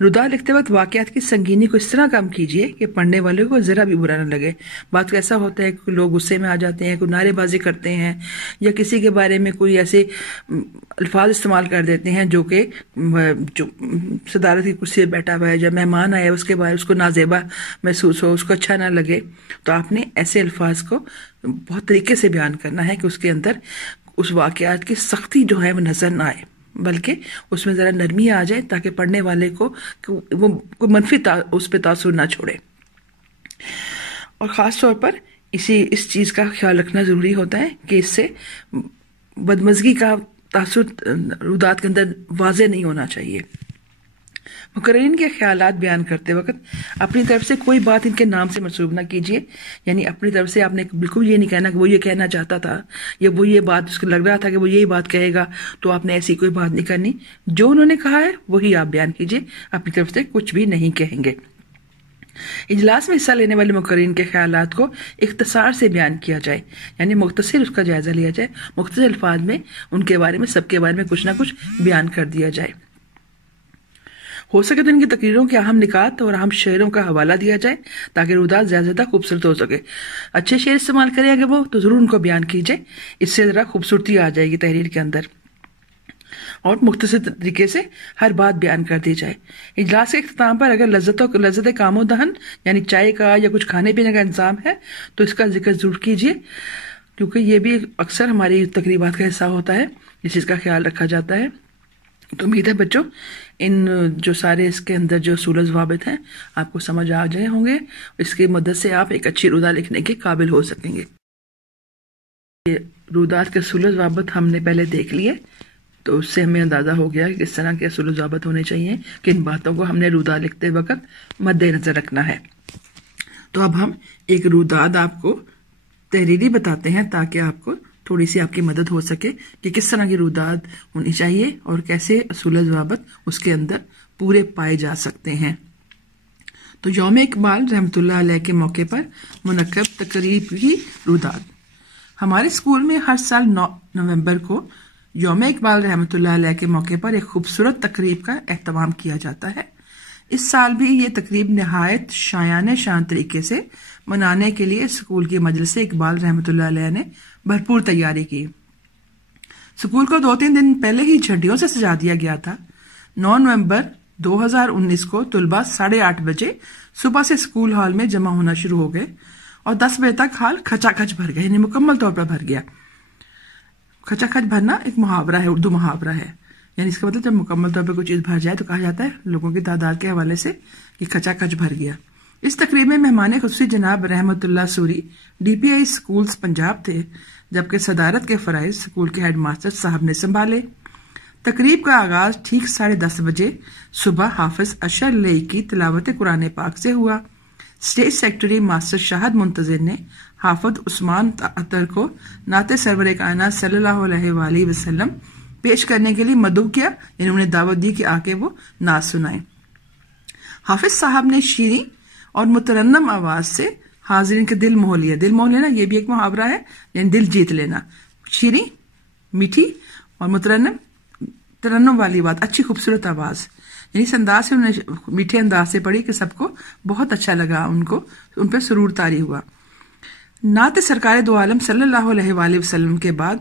روداد لکھتے وقت واقعات کی سنگینی کو اس طرح کم کیجیے کہ پڑھنے والے کو ذرا بھی برا نہ لگے۔ بات کو ایسا ہوتا ہے کہ لوگ غصے میں آ جاتے ہیں، کوئی نعرے بازی کرتے ہیں یا کسی کے بارے میں کوئی ایسے الفاظ استعمال کر دیتے ہیں جو کہ جو صدارت کی کرسی پہ بیٹھا ہوا ہے، جب مہمان آئے اس کے بارے اس کو نازیبا محسوس ہو، اس کو اچھا نہ لگے، تو آپ نے ایسے الفاظ کو بہت طریقے سے بیان کرنا ہے کہ اس کے اندر اس واقعات کی سختی جو ہے وہ نظر نہ آئے، بلکہ اس میں ذرا نرمی آ جائے تاکہ پڑھنے والے کو وہ کوئی منفی اس پہ تاثر نہ چھوڑے۔ اور خاص طور پر اس چیز کا خیال رکھنا ضروری ہوتا ہے کہ اس سے بدمزگی کا تاثر روداد کے اندر واضح نہیں ہونا چاہیے۔ مقررین کے خیالات بیان کرتے وقت اپنی طرف سے کوئی بات ان کے نام سے منسوب نہ کیجیے، یعنی اپنی طرف سے آپ نے بالکل یہ نہیں کہنا کہ وہ یہ کہنا چاہتا تھا یا وہ یہ بات اس کو لگ رہا تھا کہ وہ یہی بات کہے گا، تو آپ نے ایسی کوئی بات نہیں کرنی۔ جو انہوں نے کہا ہے وہی آپ بیان کیجیے، اپنی طرف سے کچھ بھی نہیں کہیں گے۔ اجلاس میں حصہ لینے والے مقررین کے خیالات کو اختصار سے بیان کیا جائے، یعنی مختصر اس کا جائزہ لیا جائے، مختصر الفاظ میں ان کے بارے میں سب کے بارے میں کچھ نہ کچھ بیان کر دیا جائے۔ ہو سکے تو ان کی تقریروں کے اہم نکات اور اہم شعروں کا حوالہ دیا جائے تاکہ روداد زیادہ زیادہ خوبصورت ہو سکے۔ اچھے شعر استعمال کریں اگر وہ تو ضرور ان کو بیان کیجیے، اس سے ذرا خوبصورتی آ جائے گی تحریر کے اندر، اور مختصر طریقے سے ہر بات بیان کر دی جائے۔ اجلاس کے اختتام پر اگر لذت کام و دہن یعنی چائے کا یا کچھ کھانے پینے کا انتظام ہے تو اس کا ذکر ضرور کیجیے، کیونکہ یہ بھی اکثر ہماری تقریبات کا حصہ ہوتا ہے، اس چیز کا خیال رکھا جاتا ہے۔ تو امید ہے بچوں ان جو سارے اس کے اندر جو اصول و ضوابط ہیں آپ کو سمجھ آ جائے ہوں گے، اس کی مدد سے آپ ایک اچھی روداد لکھنے کے قابل ہو سکیں گے۔ یہ روداد کے اصول و ضوابط ہم نے پہلے دیکھ لیے، تو اس سے ہمیں اندازہ ہو گیا کہ کس طرح کے اصول و ضوابط ہونے چاہیے، کن باتوں کو ہم نے روداد لکھتے وقت مد نظر رکھنا ہے۔ تو اب ہم ایک روداد آپ کو تحریری بتاتے ہیں تاکہ آپ کو تھوڑی سی آپ کی مدد ہو سکے کہ کس طرح کی روداد ہونی چاہیے اور کیسے اصول و ضوابط اس کے اندر پورے پائے جا سکتے ہیں۔ تو یوم اقبال رحمۃ اللہ علیہ کے موقع پر منعقد تقریب کی روداد۔ ہمارے اسکول میں ہر سال 9 نومبر کو یوم اقبال رحمۃ اللہ علیہ کے موقع پر ایک خوبصورت تقریب کا اہتمام کیا جاتا ہے۔ اس سال بھی یہ تقریب نہایت شایان شان طریقے سے منانے کے لیے اسکول کی مجلس اقبال رحمۃ اللہ علیہ نے بھرپور تیاری کی۔ اسکول کو 2-3 دن پہلے ہی جھنڈیوں سے سجا دیا گیا تھا۔ 9 نومبر 2019 کو طلباء 8:30 بجے صبح سے اسکول ہال میں جمع ہونا شروع ہو گئے اور 10 بجے تک ہال کھچا کھچ بھر گیا، یعنی مکمل طور پر بھر گیا۔ کھچا کھچ بھرنا ایک محاورہ ہے، اردو محاورہ ہے، یعنی اس کا مطلب جب مکمل طور پر کوئی چیز بھر جائے تو کہا جاتا ہے لوگوں کی تعداد کے حوالے سے کہ کھچا کھچ بھر گیا۔ اس تقریب میں مہمان خصوصی جناب رحمت اللہ سوری DPI اسکولز پنجاب تھے، جبکہ صدارت کے فرائض اسکول کے ہیڈ ماسٹر صاحب نے سنبھالے۔ تقریب کا آغاز ٹھیک 10:30 بجے صبح حافظ اشر لئی کی تلاوت قرآن پاک سے ہوا۔ اسٹیج سیکرٹری ماسٹر شاہد منتظر نے حافظ عثمان عطر کو نعت سرور کائنات صلی اللہ علیہ وآلہ وسلم پیش کرنے کے لیے مدعو کیا، یعنی انہیں دعوت دی کہ آ کے وہ نعت سنائیں۔ حافظ صاحب نے شیریں اور مترنم آواز سے حاضرین کے دل موہ لیا۔ دل موہ لینا یہ بھی ایک محاورہ ہے، یعنی دل جیت لینا۔ شیریں میٹھی اور ترنم والی بات، اچھی خوبصورت آواز، یعنی اس انداز سے انہوں نے میٹھے انداز سے پڑھی کہ سب کو بہت اچھا لگا، ان پہ سرور طاری ہوا۔ نعت سرکار دو عالم صلی اللہ علیہ وآلہ وسلم کے بعد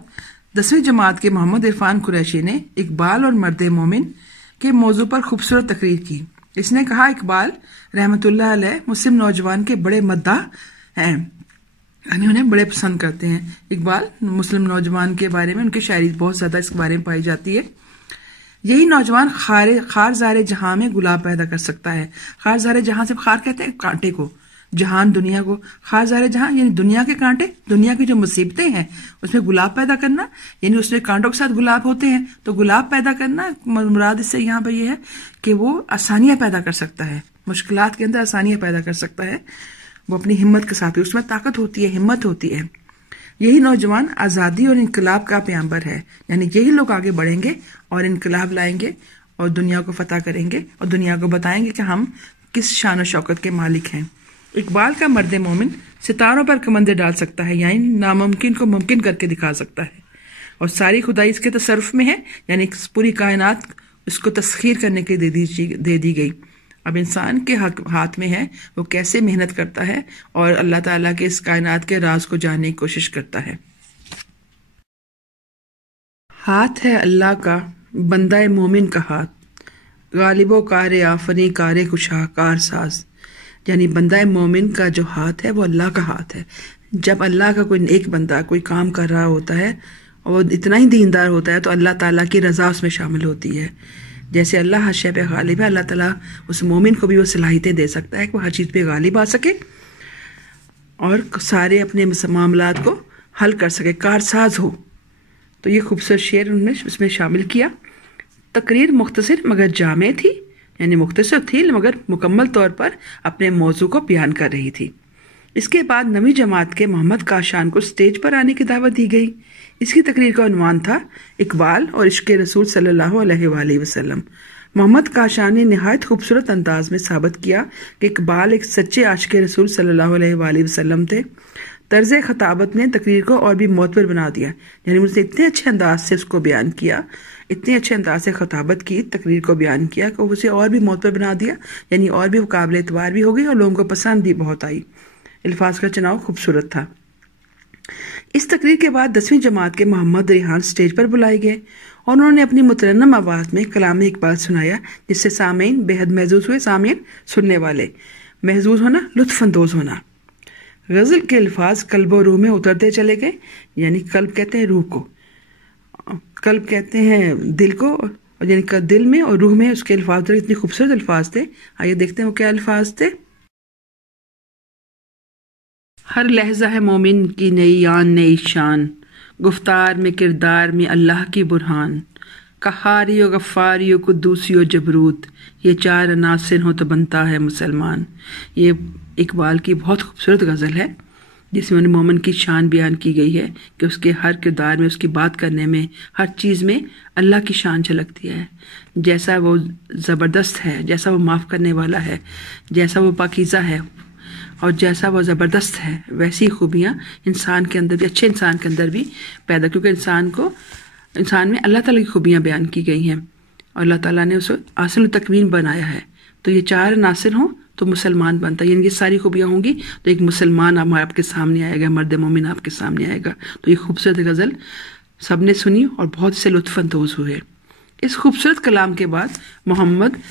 10ویں جماعت کے محمد عرفان قریشی نے اقبال اور مرد مومن کے موضوع پر خوبصورت تقریر کی۔ اس نے کہا اقبال رحمت اللہ علیہ مسلم نوجوان کے بڑے مداح ہیں، یعنی انہیں بڑے پسند کرتے ہیں۔ اقبال مسلم نوجوان کے بارے میں ان کی شاعری بہت زیادہ اس کے بارے میں پائی جاتی ہے۔ یہی نوجوان خار زار جہاں میں گلاب پیدا کر سکتا ہے۔ خار زار جہاں سے خار کہتے ہیں کانٹے کو، جہان دنیا کو، خار زار جہاں یعنی دنیا کے کانٹے، دنیا کی جو مصیبتیں ہیں اس میں گلاب پیدا کرنا، یعنی اس میں کانٹوں کے ساتھ گلاب ہوتے ہیں، تو گلاب پیدا کرنا مراد اس سے یہاں پہ یہ ہے کہ وہ آسانیاں پیدا کر سکتا ہے، مشکلات کے اندر آسانیاں پیدا کر سکتا ہے، وہ اپنی ہمت کے ساتھ، اس میں طاقت ہوتی ہے، ہمت ہوتی ہے۔ یہی نوجوان آزادی اور انقلاب کا پیامبر ہے، یعنی یہی لوگ آگے بڑھیں گے اور انقلاب لائیں گے اور دنیا کو فتح کریں گے اور دنیا کو بتائیں گے کہ ہم کس شان و شوکت کے مالک ہیں۔ اقبال کا مرد مومن ستاروں پر کمندیں ڈال سکتا ہے، یعنی ناممکن کو ممکن کر کے دکھا سکتا ہے، اور ساری خدائی اس کے تصرف میں ہے، یعنی پوری کائنات اس کو تسخیر کرنے کے دے دی گئی۔ اب انسان کے ہاتھ میں ہے وہ کیسے محنت کرتا ہے اور اللہ تعالیٰ کے اس کائنات کے راز کو جاننے کی کوشش کرتا ہے۔ ہاتھ ہے اللہ کا بندہ مومن کا ہاتھ، غالب و کار آفریں کار کشا کار ساز، یعنی بندہ مومن کا جو ہاتھ ہے وہ اللہ کا ہاتھ ہے۔ جب اللہ کا کوئی ایک بندہ کوئی کام کر رہا ہوتا ہے اور اتنا ہی دیندار ہوتا ہے تو اللہ تعالیٰ کی رضا اس میں شامل ہوتی ہے۔ جیسے اللہ ہر شے پہ غالب ہے، اللہ تعالیٰ اس مومن کو بھی وہ صلاحیتیں دے سکتا ہے کہ وہ ہر چیز پہ غالب آ سکے اور سارے اپنے معاملات کو حل کر سکے، کارساز ہو۔ تو یہ خوبصورت شعر انہوں نے اس میں شامل کیا۔ تقریر مختصر مگر جامع تھی، یعنی مختصر تھی مگر مکمل طور پر اپنے موضوع کو بیان کر رہی تھی۔ اس کے بعد نویں جماعت کے محمد کاشان کو سٹیج پر آنے کی دعوت دی گئی۔ اس کی تقریر کا عنوان تھا اقبال اور عشق رسول صلی اللہ علیہ وآلہ وسلم۔ محمد کاشان نے نہایت خوبصورت انداز میں ثابت کیا کہ اقبال ایک سچے عاشق رسول صلی اللہ علیہ وآلہ وسلم تھے۔ طرز خطابت نے تقریر کو اور بھی معتبر بنا دیا، یعنی اس نے اتنے اچھے انداز سے اس کو بیان کیا، اتنے اچھے انداز سے خطابت کی، تقریر کو بیان کیا کہ اسے اور بھی معتبر بنا دیا، یعنی اور بھی قابل اعتبار بھی ہو گئی اور لوگوں کو پسند بھی بہت آئی۔ الفاظ کا چناؤ خوبصورت تھا۔ اس تقریر کے بعد 10ویں جماعت کے محمد ریحان سٹیج پر بلائے گئے اور انہوں نے اپنی مترنم آواز میں کلام اقبال سنایا، جس سے سامعین بے حد محظوظ ہوئے۔ سامعین سننے والے، محظوظ ہونا، لطف اندوز ہونا۔ غزل کے الفاظ قلب و روح میں اترتے چلے گئے، یعنی قلب کہتے ہیں روح کو، قلب کہتے ہیں دل کو، یعنی دل میں اور روح میں اس کے الفاظ اتنے خوبصورت الفاظ تھے۔ آئیے دیکھتے ہیں وہ کیا الفاظ تھے۔ ہر لہجہ ہے مومن کی نئی آن نئی شان، گفتار میں کردار میں اللہ کی برہان، قہاری و غفاری و قدوسی و جبروت، یہ چار عناصر ہو تو بنتا ہے مسلمان۔ یہ اقبال کی بہت خوبصورت غزل ہے جس میں مومن کی شان بیان کی گئی ہے کہ اس کے ہر کردار میں، اس کی بات کرنے میں، ہر چیز میں اللہ کی شان جھلکتی ہے۔ جیسا وہ زبردست ہے، جیسا وہ معاف کرنے والا ہے، جیسا وہ پاکیزہ ہے اور جیسا وہ زبردست ہے، ویسی خوبیاں انسان کے اندر بھی، اچھے انسان کے اندر بھی پیدا، کیونکہ انسان میں اللہ تعالیٰ کی خوبیاں بیان کی گئی ہیں اور اللہ تعالیٰ نے اسے اصل تکوین بنایا ہے۔ تو یہ چار عناصر ہوں تو مسلمان بنتا ہے، یعنی یہ ساری خوبیاں ہوں گی تو ایک مسلمان آپ کے سامنے آئے گا، مرد مومن آپ کے سامنے آئے گا۔ تو یہ خوبصورت غزل سب نے سنی اور بہت سے لطف اندوز ہوئے۔ اس خوبصورت کلام کے بعد محمد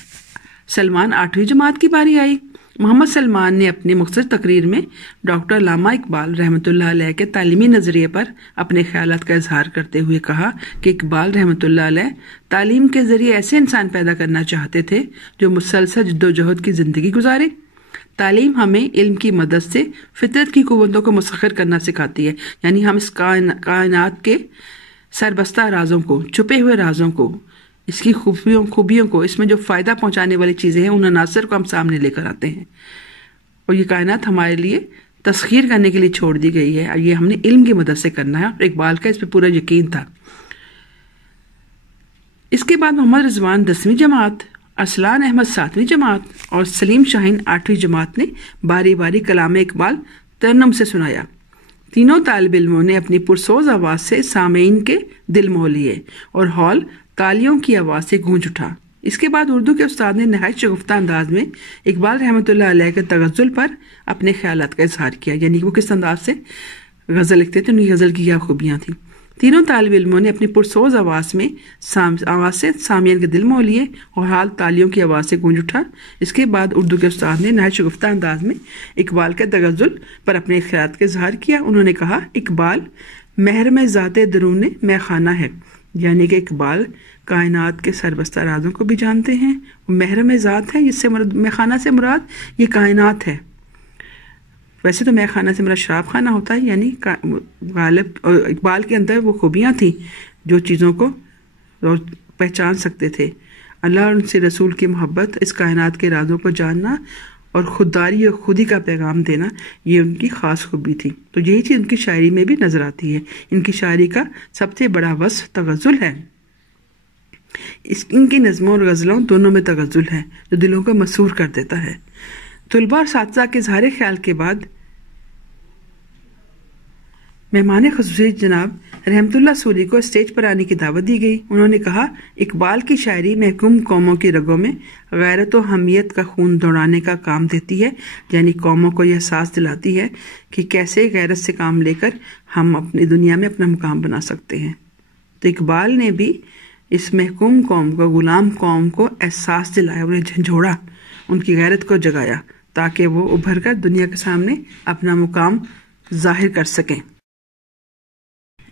سلمان 8ویں جماعت کی باری آئی۔ محمد سلمان نے اپنی مختصر تقریر میں ڈاکٹر علامہ اقبال رحمۃ اللہ علیہ کے تعلیمی نظریے پر اپنے خیالات کا اظہار کرتے ہوئے کہا کہ اقبال رحمۃ اللہ علیہ تعلیم کے ذریعے ایسے انسان پیدا کرنا چاہتے تھے جو مسلسل جد و جہد کی زندگی گزارے۔ تعلیم ہمیں علم کی مدد سے فطرت کی قوتوں کو مسخر کرنا سکھاتی ہے، یعنی ہم اس کائنات کے سربستہ رازوں کو، چھپے ہوئے رازوں کو، اس کی خوبیوں کو، اس میں جو فائدہ پہنچانے والی چیزیں ہیں، ان عناصر کو ہم سامنے لے کر آتے ہیں۔ اور یہ کائنات ہمارے لیے تسخیر کرنے کے لیے چھوڑ دی گئی ہے، اور یہ ہم نے علم کی مدد سے کرنا ہے، اور اقبال کا اس پہ پورا یقین تھا۔ اس کے بعد محمد رضوان 10ویں جماعت، ارسلان احمد 7ویں جماعت اور سلیم شاہین 8ویں جماعت نے باری باری کلام اقبال ترنم سے سنایا۔ تینوں طالب علموں نے اپنی پرسوز آواز سے سامعین کے دل موہ لیے اور ہال تالیوں کی آواز سے گونج اٹھا۔ اس کے بعد اردو کے استاد نے نہایت شگفتہ انداز میں اقبال رحمۃ اللہ علیہ کے تغزل پر اپنے خیالات کا اظہار کیا، یعنی وہ کس انداز سے غزل لکھتے تھے، ان کی غزل کی کیا خوبیاں تھیں۔ تینوں طالب علموں نے اپنی پرسوز آواز سے سامعین کے دل موہ لیے اور حال تالیوں کی آواز سے گونج اٹھا۔ اس کے بعد اردو کے استاد نے نہایت شگفتہ انداز میں اقبال کے تغزل پر اپنے خیالات کا اظہار کیا۔ انہوں نے کہا، اقبال محرم ذات درون میں خانہ ہے، یعنی کہ اقبال کائنات کے سربستہ رازوں کو بھی جانتے ہیں، محرم ذات ہے، جس سے میخانہ سے مراد یہ کائنات ہے۔ ویسے تو میخانہ سے مراد شراب خانہ ہوتا ہے، یعنی غالب اقبال کے اندر وہ خوبیاں تھیں جو چیزوں کو پہچان سکتے تھے۔ اللہ اور ان سے رسول کی محبت، اس کائنات کے رازوں کو جاننا اور خودداری اور خودی کا پیغام دینا، یہ ان کی خاص خوبی تھی۔ تو یہی چیز ان کی شاعری میں بھی نظر آتی ہے۔ ان کی شاعری کا سب سے بڑا وصف تغزل ہے۔ ان کی نظموں اور غزلوں دونوں میں تغزل ہے جو دلوں کو مسحور کر دیتا ہے۔ طلباء اور اساتذہ کے اظہار خیال کے بعد مہمان خصوصی جناب رحمت اللہ سوری کو اسٹیج پر آنے کی دعوت دی گئی۔ انہوں نے کہا، اقبال کی شاعری محکوم قوموں کی رگوں میں غیرت و حمیت کا خون دوڑانے کا کام دیتی ہے، یعنی قوموں کو یہ احساس دلاتی ہے کہ کیسے غیرت سے کام لے کر ہم اپنی دنیا میں اپنا مقام بنا سکتے ہیں۔ تو اقبال نے بھی اس محکوم قوم کو، غلام قوم کو احساس دلایا، انہیں جھنجھوڑا، ان کی غیرت کو جگایا تاکہ وہ ابھر کر دنیا کے سامنے اپنا مقام ظاہر کر سکیں۔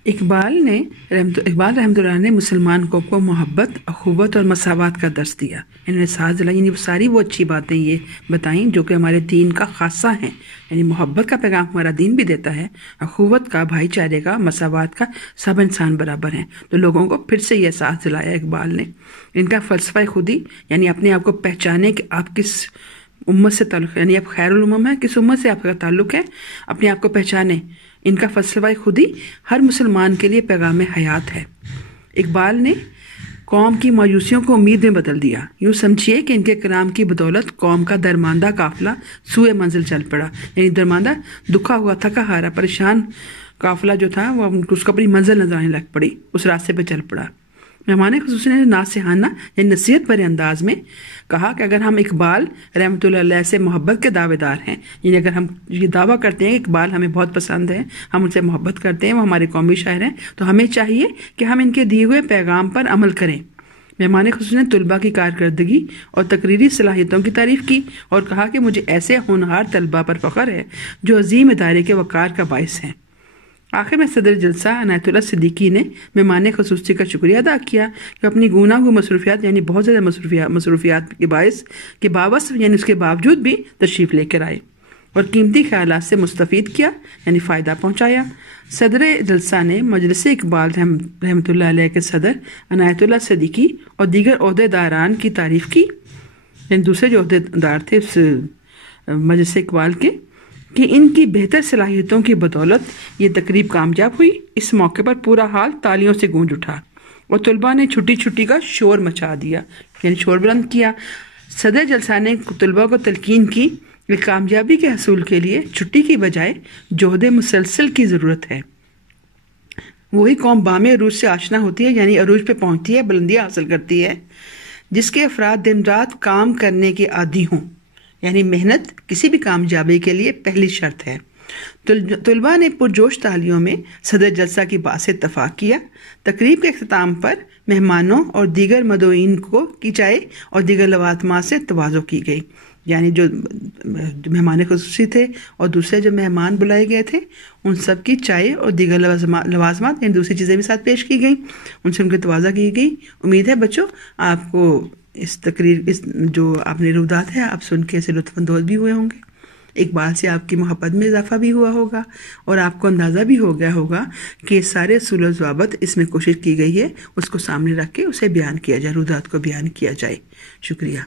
اقبال رحمت اللہ نے مسلمان قوم کو محبت، اخوت اور مساوات کا درس دیا۔ انہوں نے ساتھ دلائی، یعنی ساری وہ اچھی باتیں یہ بتائیں جو کہ ہمارے دین کا خاصہ ہیں، یعنی محبت کا پیغام ہمارا دین بھی دیتا ہے، اخوت کا، بھائی چارے کا، مساوات کا، سب انسان برابر ہیں۔ تو لوگوں کو پھر سے یہ احساس دلایا اقبال نے۔ ان کا فلسفہ خودی، یعنی اپنے آپ کو پہچانے کہ آپ کس امت سے تعلق ہے، یعنی آپ خیر الامم ہیں، کس امت سے آپ کا تعلق ہے، اپنے آپ کو پہچانے۔ ان کا فلسفہ خودی ہر مسلمان کے لیے پیغام حیات ہے۔ اقبال نے قوم کی مایوسیوں کو امید میں بدل دیا۔ یوں سمجھیے کہ ان کے کلام کی بدولت قوم کا درماندہ قافلہ سوئے منزل چل پڑا، یعنی درماندہ، دکھا ہوا، تھکا ہارا، پریشان قافلہ جو تھا وہ اس کو اپنی منزل نظر آنے لگ پڑی، اس راستے پہ چل پڑا۔ مہمان خصوصی نے ناصحانہ یعنی نصیحت بھرے انداز میں کہا کہ اگر ہم اقبال رحمۃ اللہ علیہ سے محبت کے دعوے دار ہیں، یعنی اگر ہم یہ دعویٰ کرتے ہیں کہ اقبال ہمیں بہت پسند ہے، ہم ان سے محبت کرتے ہیں، وہ ہمارے قومی شاعر ہیں، تو ہمیں چاہیے کہ ہم ان کے دیے ہوئے پیغام پر عمل کریں۔ مہمان خصوصی نے طلباء کی کارکردگی اور تقریری صلاحیتوں کی تعریف کی اور کہا کہ مجھے ایسے ہونہار طلباء پر فخر ہے جو عظیم ادارے کے وقار کا باعث ہیں۔ آخر میں صدر جلسہ عنایت اللہ صدیقی نے مہمان خصوصی کا شکریہ ادا کیا کہ اپنی گوناگو مصروفیات، یعنی بہت زیادہ مصروفیات کے باعث کے باوجود، یعنی اس کے باوجود بھی تشریف لے کر آئے اور قیمتی خیالات سے مستفید کیا، یعنی فائدہ پہنچایا۔ صدر جلسہ نے مجلس اقبال رحمۃ اللہ علیہ کے صدر عنایت اللہ صدیقی اور دیگر عہدے داران کی تعریف کی، یعنی دوسرے جو عہدے دار تھے اس مجلس اقبال کے، کہ ان کی بہتر صلاحیتوں کی بدولت یہ تقریب کامیاب ہوئی۔ اس موقع پر پورا حال تالیوں سے گونج اٹھا اور طلباء نے چھٹی چھٹی کا شور مچا دیا، یعنی شور بلند کیا۔ صدر جلسہ نے طلباء کو تلقین کی کہ کامیابی کے حصول کے لیے چھٹی کی بجائے جہد مسلسل کی ضرورت ہے۔ وہی قوم بام عروج سے آشنا ہوتی ہے، یعنی عروج پہ پہنچتی ہے، بلندیاں حاصل کرتی ہے، جس کے افراد دن رات کام کرنے کے عادی ہوں، یعنی محنت کسی بھی کامیابی کے لیے پہلی شرط ہے۔ طلباء نے پرجوش تالیوں میں صدر جلسہ کی بات سے اتفاق کیا۔ تقریب کے اختتام پر مہمانوں اور دیگر مدعوئین کو کی چائے اور دیگر لوازمات سے تواضع کی گئی، یعنی جو مہمان خصوصی تھے اور دوسرے جو مہمان بلائے گئے تھے ان سب کی چائے اور دیگر لوازمات یعنی دوسری چیزیں بھی ساتھ پیش کی گئیں، ان سے ان کی تواضع کی گئی۔ امید ہے بچوں آپ کو اس جو آپ نے رویداد ہے آپ سن کے اسے لطف اندوز بھی ہوئے ہوں گے، اقبال سے آپ کی محبت میں اضافہ بھی ہوا ہوگا اور آپ کو اندازہ بھی ہو گیا ہوگا کہ سارے اصول و ضوابط اس میں کوشش کی گئی ہے اس کو سامنے رکھ کے اسے بیان کیا جائے، رویداد کو بیان کیا جائے۔ شکریہ۔